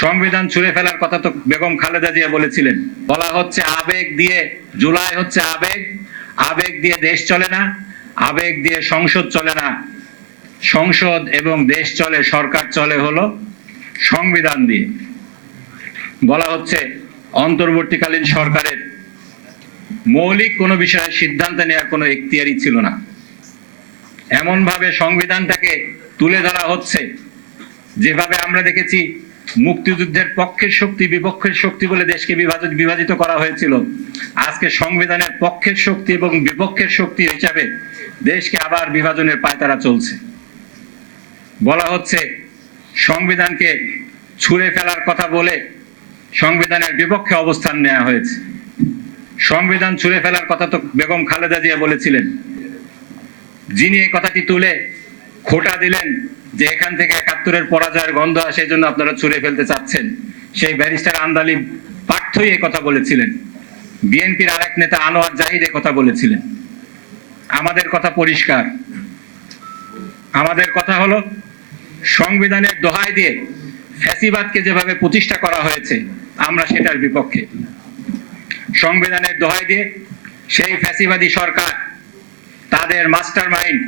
সংবিধান ছুঁড়ে ফেলার কথা তো বেগম খালেদা জিয়া বলেছিলেন। বলা হচ্ছে আবেগ দিয়ে, জুলাই হচ্ছে আবেগ, আবেগ দিয়ে দেশ চলে না, আবেগ দিয়ে সংসদ চলে না। সংসদ এবং দেশ চলে, সরকার চলে হলো সংবিধান দিয়ে। বলা হচ্ছে অন্তর্বর্তীকালীন সরকারের মৌলিক কোনো বিষয়ে সিদ্ধান্ত নেওয়ার কোনো এখতিয়ারই ছিল না। এমন ভাবে সংবিধানটাকে তুলে ধরা হচ্ছে, যেভাবে আমরা দেখেছি মুক্তিযুদ্ধের পক্ষের শক্তি বিপক্ষের শক্তি বলে দেশকে বিভাজিত করা হয়েছিল, আজকে সংবিধানের পক্ষের শক্তি এবং বিপক্ষের শক্তি হিসাবে দেশকে আবার বিভাজনের পায়তারা চলছে। বলা হচ্ছে সংবিধানকে ছুঁড়ে ফেলার কথা বলে সংবিধানের বিপক্ষে অবস্থান নেওয়া হয়েছে। সংবিধান ছুঁড়ে ফেলার কথা তো বেগম খালেদা জিয়া বলেছিলেন। যিনি এই কথাটি তুলে খোঁটা দিলেন যে এখান থেকে ৭১-এর পরাজয়ের গন্ধ আসে, এই জন্য আপনারা ছুঁড়ে ফেলতে চাচ্ছেন, সেই ব্যারিস্টার আন্দালি পার্থই এই কথা বলেছিলেন। বিএনপির আরেক নেতা আনোয়ার জাহিদ এই কথা বলেছিলেন। আমাদের কথা পরিষ্কার, আমাদের কথা হলো সংবিধানের দোহাই দিয়ে ফ্যাসিবাদকে যেভাবে প্রতিষ্ঠা করা হয়েছে আমরা সেটার বিপক্ষে। সংবিধানের দোহাই দিয়ে সেই ফ্যাসিবাদী সরকার তাদের মাস্টার মাইন্ড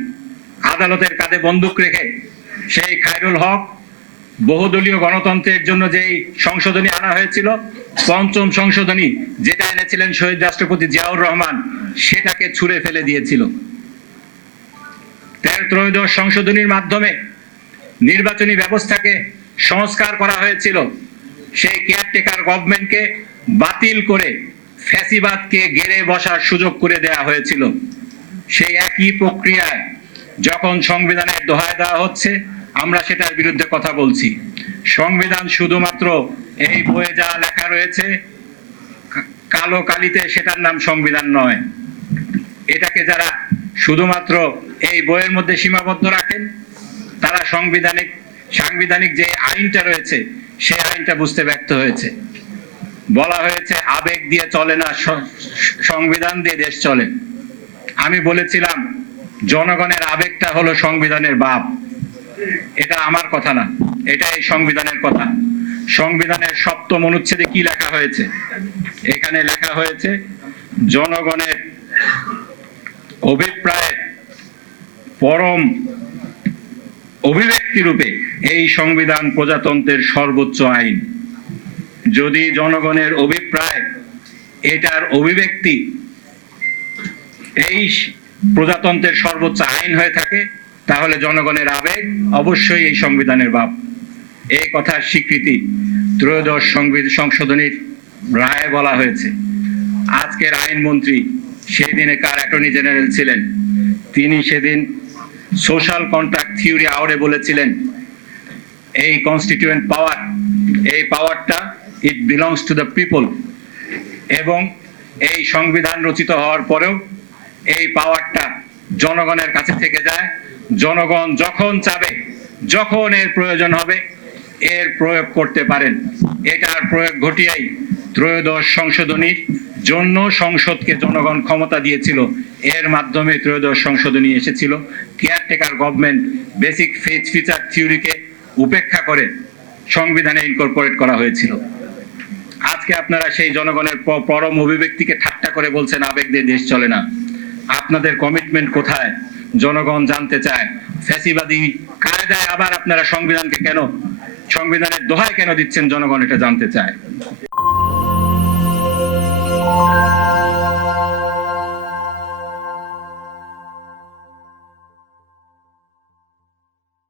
আদালতের কাঁধে বন্দুক রেখে সেই খায়রুল হক বহুদলীয় গণতন্ত্রের জন্য যেই সংশোধনী আনা হয়েছিল, পঞ্চম সংশোধনী যেটা এনেছিলেন শহীদ রাষ্ট্রপতি জিয়াউর রহমান, সেটাকে ছুঁড়ে ফেলে দিয়েছিল। ত্রয়োদশ সংশোধনীর মাধ্যমে নির্বাচনী ব্যবস্থাকে সংস্কার করা হয়েছিল। সেই কেয়ারটেকার গভর্নমেন্টকে বাতিল করে ফ্যাসিবাদকে গেড়ে বসার সুযোগ করে দেওয়া হয়েছিল। সেই একই প্রক্রিয়ায় যখন সংবিধানের দোহাই দেওয়া হচ্ছে, আমরা সেটার বিরুদ্ধে কথা বলছি। সংবিধান শুধুমাত্র এই বইয়ে যা লেখা রয়েছে কালো কালিতে, সেটার নাম সংবিধান নয়। এটাকে যারা শুধুমাত্র এই বইয়ের মধ্যে সীমাবদ্ধ রাখেন, তারা সাংবিধানিক যে আইনটা রয়েছে সেই আইনটা বুঝতে ব্যর্থ হয়েছে। বলা হয়েছে আবেগ দিয়ে চলে না, সংবিধান দিয়ে দেশ চলে। আমি বলেছিলাম জনগণের আবেগটা হলো সংবিধানের বাপ। এটা আমার কথা না, এটা এই সংবিধানের কথা। সংবিধানের ৭ম অনুচ্ছেদে কি লেখা হয়েছে? এখানে লেখা হয়েছে জনগণের অভিপ্রায়ের পরম অভিব্যক্তি রূপে এই সংবিধান প্রজাতন্ত্রের সর্বোচ্চ আইন। যদি জনগণের অভিপ্রায়, এটার অভিব্যক্তি এই প্রজাতন্ত্রের সর্বোচ্চ আইন হয়ে থাকে, তাহলে জনগণের আবেগ অবশ্যই এই সংবিধানের বাপ। এই কথার স্বীকৃতি ত্রয়োদশ সংশোধনীর রায়ে বলা হয়েছে। আজকের আইনমন্ত্রী সেদিনকার অ্যাটর্নি জেনারেল ছিলেন, তিনি সেদিন সোশ্যাল কন্ট্রাক্ট থিওরি আওড়ে বলেছিলেন এই কনস্টিটিউয়েন্ট পাওয়ার, এই পাওয়ারটা ইট বিলংস টু দ্য পিপল। এবং এই সংবিধান রচিত হওয়ার পরেও এই পাওয়ারটা জনগণের কাছে থেকে যায়। জনগণ যখন চাবে, যখন এর প্রয়োজন হবে, এর প্রয়োগ করতে পারেন। এটার প্রয়োগ ঘটিয়েই ত্রয়োদশ সংশোধনীর জন্য সংসদকে জনগণ ক্ষমতা দিয়েছিল। এর মাধ্যমে ত্রয়োদশ সংশোধনী এসেছিল। কেয়ারটেকার গভর্নমেন্ট বেসিক ফিচার থিওরিকে উপেক্ষা করে সংবিধানে ইনকর্পোরেট করা হয়েছিল। আজকে আপনারা সেই জনগণের পরম অভিব্যক্তিকে ঠাট্টা করে বলছেন আবেগ দিয়ে দেশ চলে না। আপনাদের কমিটমেন্ট কোথায়? জনগণ জানতে চায়। ফ্যাসিবাদী কায়দায় আবার আপনারা সংবিধানকে কেন, সংবিধানের দোহাই কেন দিচ্ছেন? জনগণ এটা জানতে চায়।